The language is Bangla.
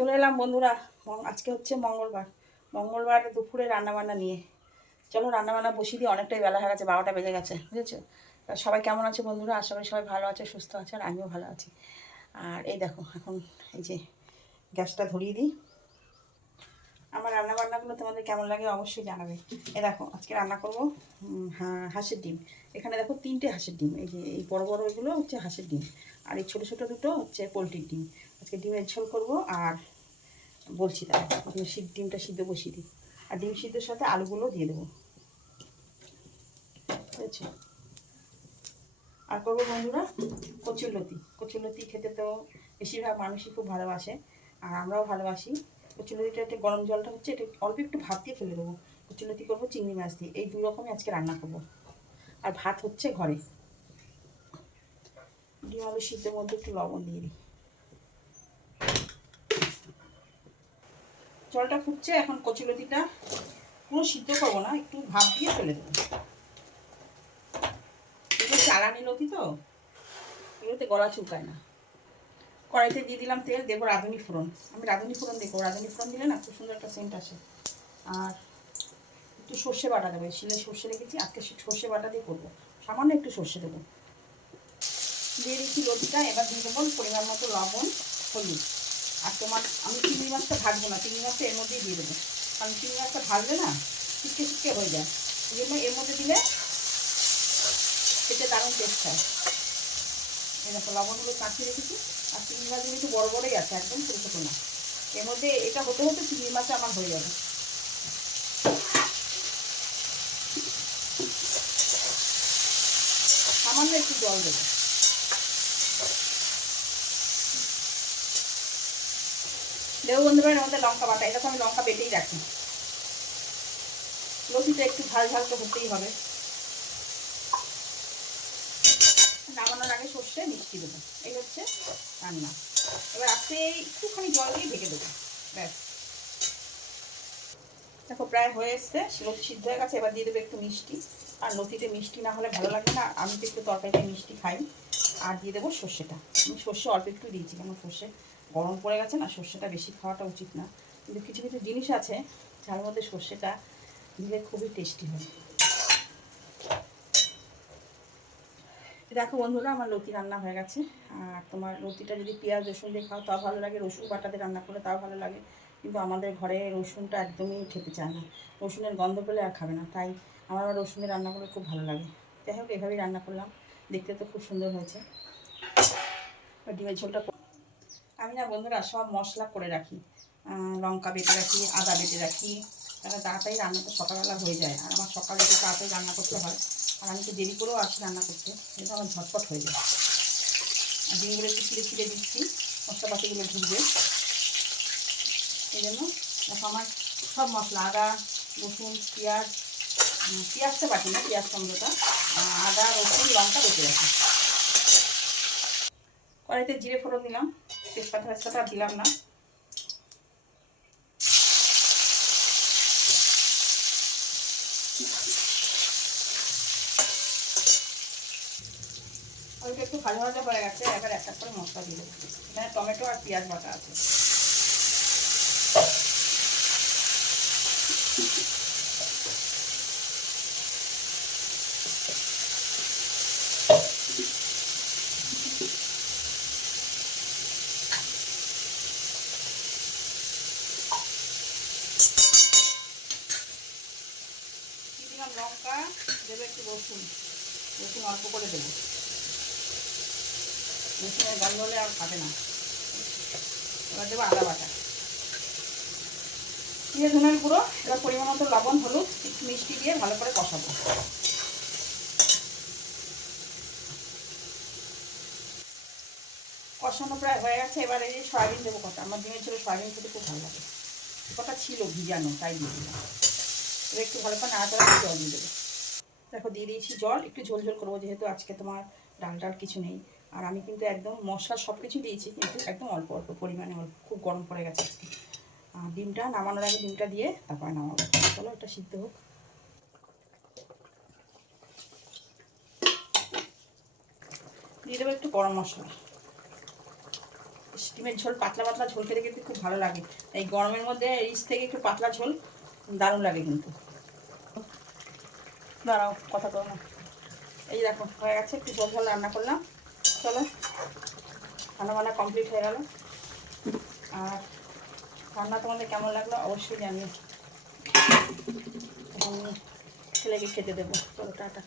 চলে এলাম বন্ধুরা। আজকে হচ্ছে মঙ্গলবার। মঙ্গলবার দুপুরে রান্নাবান্না নিয়ে। চলো রান্নাবান্না বসিয়ে দিয়ে অনেকটাই বেলা হয়ে গেছে, বারোটা বেজে গেছে, বুঝেছ? সবাই কেমন আছে বন্ধুরা? আশা সবাই ভালো আছে, সুস্থ আছে, আর আমিও ভালো আছি। আর এই দেখো, এখন এই যে গ্যাসটা ধরিয়ে দিই। আমার রান্নাবান্নাগুলো তোমাদের কেমন লাগে অবশ্যই জানাবে। এ দেখো, আজকে রান্না করব হাঁসের ডিম। এখানে দেখো তিনটে হাঁসের ডিম, এই যে এই বড় বড় এগুলো হচ্ছে হাঁসের ডিম, আর এই ছোটো ছোটো দুটো হচ্ছে পোলট্রির ডিম। আজকে ডিমের ঝোল করব, আর বলছি তাই আপনি সিদ্ধ ডিমটা সিদ্ধ বসিয়ে দিই। আর ডিম সিদ্ধের সাথে আলুগুলো দিয়ে দেবো। বুঝেছ আর করব বন্ধুরা কচুরলতি কচুরলতি খেতে তো বেশিরভাগ মানুষই খুব ভালোবাসে, আর আমরাও ভালোবাসি। কচুরলতিটা একটু গরম জলটা হচ্ছে এটা অল্প একটু ভাত দিয়ে ফেলে দেবো। কচুরলতি করব, চিংড়ি মাছ দিয়ে। এই দুই রকমই আজকে রান্না করব। আর ভাত হচ্ছে ঘরে। ডিম আলু সিদ্ধের মধ্যে একটু লবণ দিয়ে দিই। জলটা ফুটছে, এখন কচুলতিটা পুরো সিদ্ধ করব না, একটু ভাপ দিয়ে ফেলে দেবো। এগুলো চালানি লতি তো? এগুলোতে গলা চুলকায় না। কড়াইতে দিয়ে দিলাম তেল, দেবো রাঁধুনি ফোড়ন। আমি রাঁধুনি ফোড়ন দেখব রাঁধুনি ফোড়ন দিলে না খুব সুন্দর একটা সেন্ট আসে। আর একটু সর্ষে বাটা দেবো। শিলে সর্ষে রেখেছি, আজকে সর্ষে বাটা দিয়ে করব। সামান্য একটু সর্ষে দেবো। দিয়ে দিচ্ছি লতিটা, এবার দিয়ে দেবো পরিমাণ মতো লবণ, হলুদ। আর তোমার, আমি চিংড়ি মাছটা ভাজবো না, চিংড়ি মাছটা এর মধ্যেই দিয়ে দেবো। কারণ চিংড়ি মাছটা ভাজলে না শিখতে শিখতে হয়ে যায়। এই জন্য এর মধ্যে দিলে খেতে দারুণ টেস্ট হয়। দেখো, লবণগুলো কাঁচিয়ে রেখেছি, আর চিংড়ি মাছগুলো একটু বড় বড়ই আছে, একদম ছোটো ছোটো না। এর মধ্যে এটা হতে হতে চিংড়ি মাছটা আমার হয়ে যাবে। সামান্য একটু জল দেবো। দেবো বন্ধুরা এর মধ্যে লঙ্কা বাটা এটা তো আমি লঙ্কা বেটেই রাখি। লতিটা একটু ঝাল ঝাল তো হতেই হবে। নামানোর আগে সর্ষে, মিষ্টি দেবো। এই হচ্ছে রান্না। এবার আস্তে একটুখানি জল দিয়ে ঢেকে দেবো। ব্যাস। দেখো, প্রায় হয়ে এসছে। লতি সিদ্ধ হয়ে গেছে, এবার দিয়ে দেবো একটু মিষ্টি। আর লতিতে মিষ্টি না হলে ভালো লাগে না। আমি তো একটু তরকারিতে মিষ্টি খাই। আর দিয়ে দেবো সর্ষেটা। আমি সর্ষে অল্প একটু দিয়েছি কেন সর্ষে? গরম পড়ে গেছে না, সর্ষেটা বেশি খাওয়াটা উচিত না। কিন্তু কিছু কিছু জিনিস আছে, যার মধ্যে সর্ষেটা দিলে খুবই টেস্টি হয়। দেখো বন্ধুরা, আমার লতি রান্না হয়ে গেছে। আর তোমার লতিটা যদি পেঁয়াজ, রসুন দিয়ে খাও, তাও ভালো লাগে। রসুন বাটাতে রান্না করে তাও ভালো লাগে। কিন্তু আমাদের ঘরে রসুনটা একদমই খেতে চায় না। রসুনের গন্ধ পেলে আর খাবে না। তাই আমার আবার রসুনের রান্না করলে খুব ভালো লাগে। যাই হোক, এভাবেই রান্না করলাম। দেখতে তো খুব সুন্দর হয়েছে। ডিমের ঝোলটা আমি না বন্ধুরা সব মশলা করে রাখি। লঙ্কা বেটে রাখি আদা বেটে রাখি। তাহলে তাড়াতাড়ি রান্না তো সকালবেলা হয়ে যায়। আর আমার সকালে একটু তাড়াতাড়ি রান্না করতে হয়। আর আমি তো দেরি করেও আসি রান্না করতে। এটা আমার ঝটপট হয়ে যায়। আর ডিমগুলো একটু ছিঁড়ে ছিঁড়ে দিচ্ছি। মশলাপাতিগুলো ঢুকবে। এই জন্য আমার সব মশলা আদা রসুন পেঁয়াজ পেঁয়াজটা বাটি না পেঁয়াজ আহ, আদা রসুন লঙ্কা বেটে রাখি। কড়াইতে জিরে ফোড়ন দিলাম, তেজপাতা তেজপাতা দিলাম না। ওইটা একটু ভাজা ভাজা পড়ে গেছে, এবার একটা করে মশলা দিয়ে দেবো। এখানে টমেটো আর পেঁয়াজ বাটা আছে। লঙ্কা দেবে একটু রসুন। রসুন অল্প করে দেবো। রসুনের গন্ধ হলে আর খাবে না। এবার দেবো আদা বাটা। দিয়ে ধনের গুঁড়ো, এবার পরিমাণ মতো লবণ, হলুদ, একটু মিষ্টি দিয়ে ভালো করে কষাবো। কষানো প্রায় হয়ে গেছে। এবার এই যে সয়াবিন দেবো কটা। আমার ডিমের ছিল সয়াবিন খেতে খুব ভালো লাগে। কটা ছিল ভিজানো, তাই দিয়ে দিলাম। এবার একটু ভালো করে নাড়াচাড়া করে জল দিয়ে দেবো। দেখো, দিয়ে দিয়েছি জল, একটু ঝোল ঝোল করব যেহেতু আজকে তোমার ডাল ডাল কিছু নেই। আর আমি কিন্তু একদম মশলা সব কিছু দিয়েছি, কিন্তু একদম অল্প অল্প পরিমাণে, অল্প, খুব গরম পড়ে গেছে আজকে। আর ডিমটা, নামানোর আগে ডিমটা দিয়ে তারপরে নামাবো। চলো, এটা সিদ্ধ হোক। দিয়ে দেবো একটু গরম মশলা। ডিমের ঝোল পাতলা পাতলা ঝোল খেতে কিন্তু খুব ভালো লাগে। এই গরমের মধ্যে রিচ থেকে একটু পাতলা ঝোল দারুণ লাগে কিন্তু। দাঁড়াও, কথা তো না। এই দেখো, হয়ে গেছে, একটু ঝোল ঝোল রান্না করলাম। চলো, রান্না বান্না কমপ্লিট হয়ে গেল। আর রান্না তোমাদের কেমন লাগল অবশ্যই জানি ছেলেকে খেতে দেবো। চলো, টাটা।